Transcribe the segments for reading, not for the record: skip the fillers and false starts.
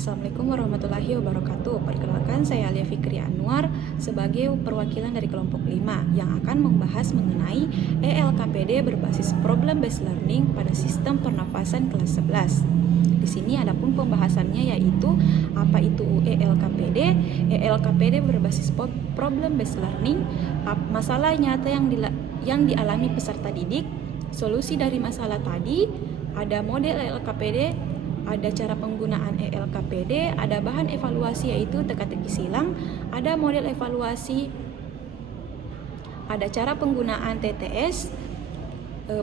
Assalamualaikum warahmatullahi wabarakatuh. Perkenalkan, saya Alia Fikri Anwar sebagai perwakilan dari kelompok 5 yang akan membahas mengenai ELKPD berbasis Problem Based Learning pada sistem pernafasan kelas 11. Di sini adapun pembahasannya yaitu apa itu ELKPD. ELKPD berbasis Problem Based Learning, masalah nyata yang dialami peserta didik, solusi dari masalah tadi, ada model ELKPD, ada cara penggunaan ELKPD, ada bahan evaluasi yaitu teka-teki silang, ada model evaluasi, ada cara penggunaan TTS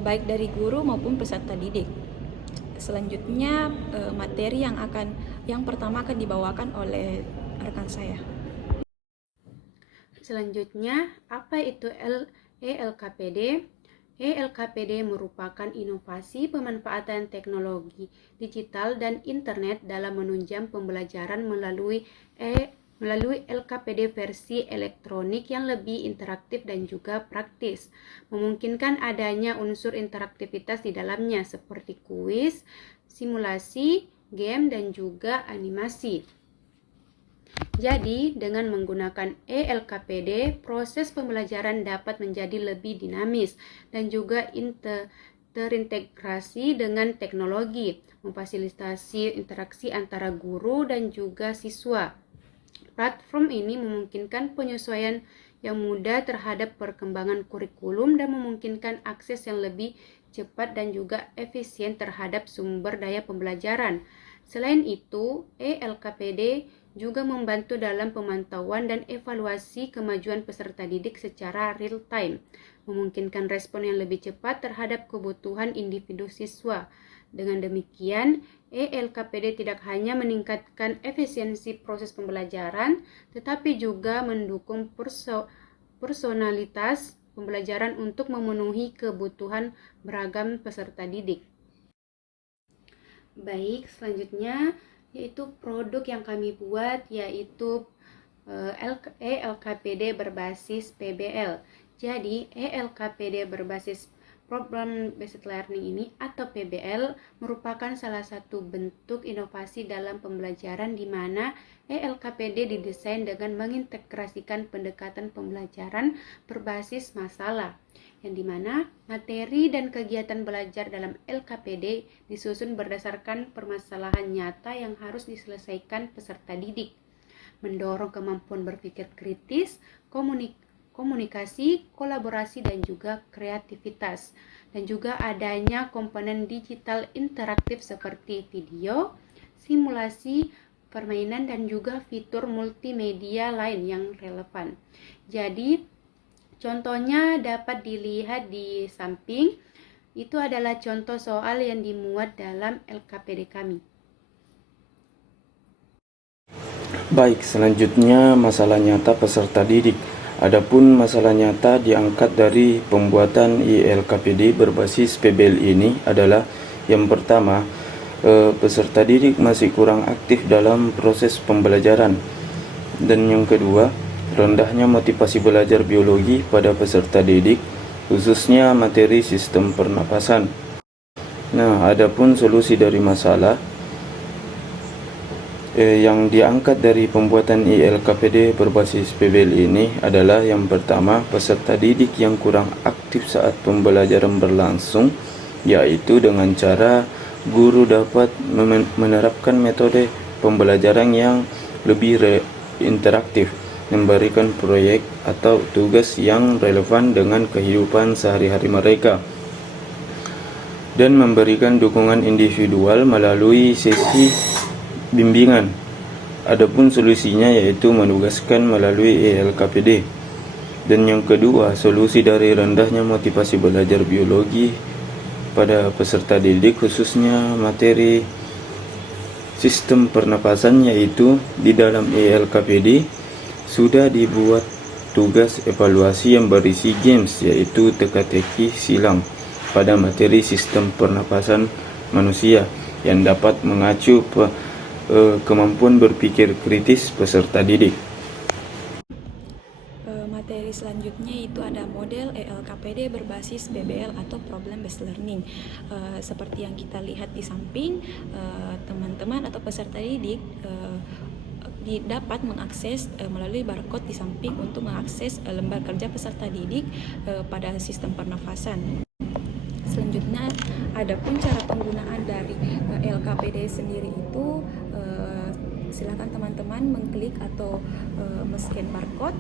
baik dari guru maupun peserta didik. Selanjutnya materi yang pertama akan dibawakan oleh rekan saya. Selanjutnya, apa itu ELKPD? ELKPD merupakan inovasi pemanfaatan teknologi digital dan internet dalam menunjang pembelajaran melalui LKPD versi elektronik yang lebih interaktif dan juga praktis, memungkinkan adanya unsur interaktivitas di dalamnya seperti kuis, simulasi, game, dan juga animasi. Jadi, dengan menggunakan ELKPD, proses pembelajaran dapat menjadi lebih dinamis dan juga terintegrasi dengan teknologi, memfasilitasi interaksi antara guru dan juga siswa. Platform ini memungkinkan penyesuaian yang mudah terhadap perkembangan kurikulum dan memungkinkan akses yang lebih cepat dan juga efisien terhadap sumber daya pembelajaran. Selain itu, ELKPD juga membantu dalam pemantauan dan evaluasi kemajuan peserta didik secara real time, memungkinkan respon yang lebih cepat terhadap kebutuhan individu siswa. Dengan demikian, ELKPD tidak hanya meningkatkan efisiensi proses pembelajaran, tetapi juga mendukung personalitas pembelajaran untuk memenuhi kebutuhan beragam peserta didik. Baik, selanjutnya yaitu produk yang kami buat yaitu ELKPD berbasis PBL. Jadi ELKPD berbasis Problem Based Learning ini atau PBL merupakan salah satu bentuk inovasi dalam pembelajaran di mana ELKPD didesain dengan mengintegrasikan pendekatan pembelajaran berbasis masalah, yang dimana materi dan kegiatan belajar dalam LKPD disusun berdasarkan permasalahan nyata yang harus diselesaikan peserta didik, mendorong kemampuan berpikir kritis, komunikasi, kolaborasi, dan juga kreativitas. Dan juga adanya komponen digital interaktif seperti video, simulasi, permainan, dan juga fitur multimedia lain yang relevan. Jadi, contohnya dapat dilihat di samping. Itu adalah contoh soal yang dimuat dalam LKPD kami. Baik, selanjutnya masalah nyata peserta didik. Adapun masalah nyata diangkat dari pembuatan ELKPD berbasis PBL ini adalah yang pertama, peserta didik masih kurang aktif dalam proses pembelajaran. Dan yang kedua, rendahnya motivasi belajar biologi pada peserta didik, khususnya materi sistem pernapasan. Nah, adapun solusi dari masalah yang diangkat dari pembuatan ELKPD berbasis PBL ini adalah yang pertama, peserta didik yang kurang aktif saat pembelajaran berlangsung, yaitu dengan cara guru dapat menerapkan metode pembelajaran yang lebih interaktif, memberikan proyek atau tugas yang relevan dengan kehidupan sehari-hari mereka, dan memberikan dukungan individual melalui sesi bimbingan. Adapun solusinya yaitu menugaskan melalui ELKPD. Dan yang kedua, solusi dari rendahnya motivasi belajar biologi pada peserta didik, khususnya materi sistem pernapasan, yaitu di dalam ELKPD sudah dibuat tugas evaluasi yang berisi games, yaitu teka-teki silang pada materi sistem pernapasan manusia yang dapat mengacu kemampuan berpikir kritis peserta didik. Materi selanjutnya itu yaitu ada model ELKPD berbasis PBL atau Problem Based Learning. Seperti yang kita lihat di samping, teman-teman atau peserta didik dapat mengakses melalui barcode di samping untuk mengakses lembar kerja peserta didik pada sistem pernafasan. Selanjutnya, adapun cara penggunaan dari LKPD sendiri itu, silakan teman-teman mengklik atau men-scan barcode.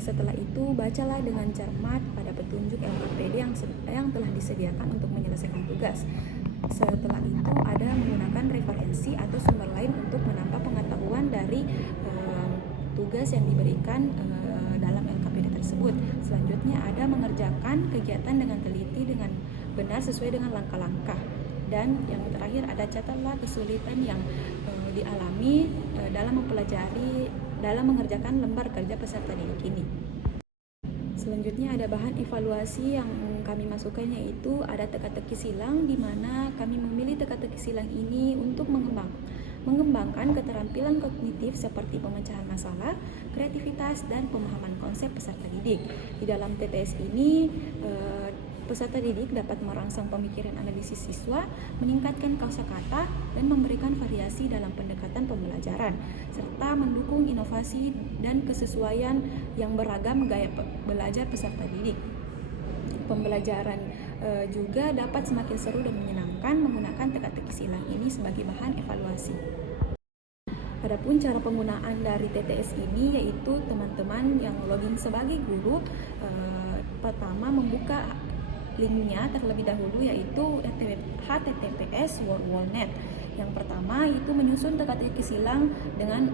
Setelah itu, bacalah dengan cermat pada petunjuk LKPD yang telah disediakan untuk menyelesaikan tugas. Setelah itu, ada menggunakan referensi atau sumber lain untuk menambah pengetahuan dari tugas yang diberikan dalam LKPD tersebut. Selanjutnya, ada mengerjakan kegiatan dengan teliti dengan benar sesuai dengan langkah-langkah. Dan yang terakhir, ada catatlah kesulitan yang dialami dalam mengerjakan lembar kerja peserta didik ini. Selanjutnya ada bahan evaluasi yang kami masukkan, yaitu ada teka-teki silang, di mana kami memilih teka-teki silang ini untuk mengembangkan keterampilan kognitif seperti pemecahan masalah, kreativitas, dan pemahaman konsep peserta didik. Di dalam TTS ini, peserta didik dapat merangsang pemikiran analisis siswa, meningkatkan kosakata, dan memberikan variasi dalam pendekatan pembelajaran, serta mendukung inovasi dan kesesuaian yang beragam gaya belajar peserta didik. Pembelajaran juga dapat semakin seru dan menyenangkan menggunakan teka-teki silang ini sebagai bahan evaluasi. Adapun cara penggunaan dari TTS ini, yaitu teman-teman yang login sebagai guru, pertama membuka linknya terlebih dahulu, yaitu https worldwall.net. Yang pertama itu menyusun teka-teki silang dengan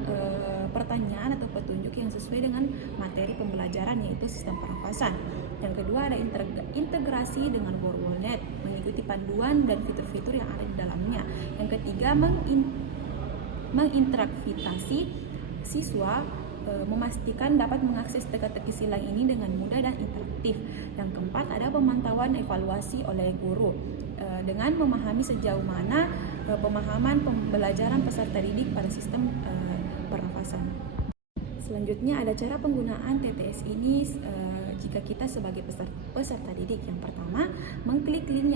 pertanyaan atau petunjuk yang sesuai dengan materi pembelajaran, yaitu sistem pernafasan. Yang kedua ada integrasi dengan worldwall.net, mengikuti panduan dan fitur-fitur yang ada di dalamnya. Yang ketiga menginteraktivasi siswa, memastikan dapat mengakses teka-teki silang ini dengan mudah dan interaktif. Yang keempat, ada pemantauan evaluasi oleh guru dengan memahami sejauh mana pemahaman pembelajaran peserta didik pada sistem pernafasan. Selanjutnya ada cara penggunaan TTS ini jika kita sebagai peserta didik. Yang pertama, mengklik link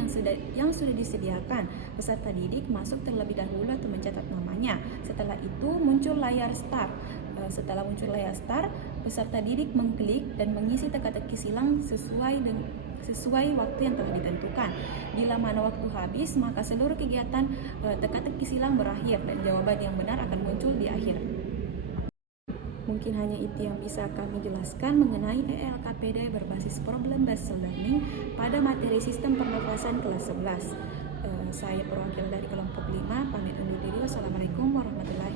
yang sudah disediakan. Peserta didik masuk terlebih dahulu atau mencatat namanya. Setelah itu muncul layar start. Setelah muncul layar start, peserta didik mengklik dan mengisi teka-teki silang sesuai waktu yang telah ditentukan. Bila mana waktu habis, maka seluruh kegiatan teka-teki silang berakhir dan jawaban yang benar akan muncul di akhir. Mungkin hanya itu yang bisa kami jelaskan mengenai ELKPD berbasis Problem Based Learning pada materi sistem pernafasan kelas 11. Saya perwakilan dari kelompok 5, pamit undur diri. Wassalamualaikum warahmatullahi wabarakatuh.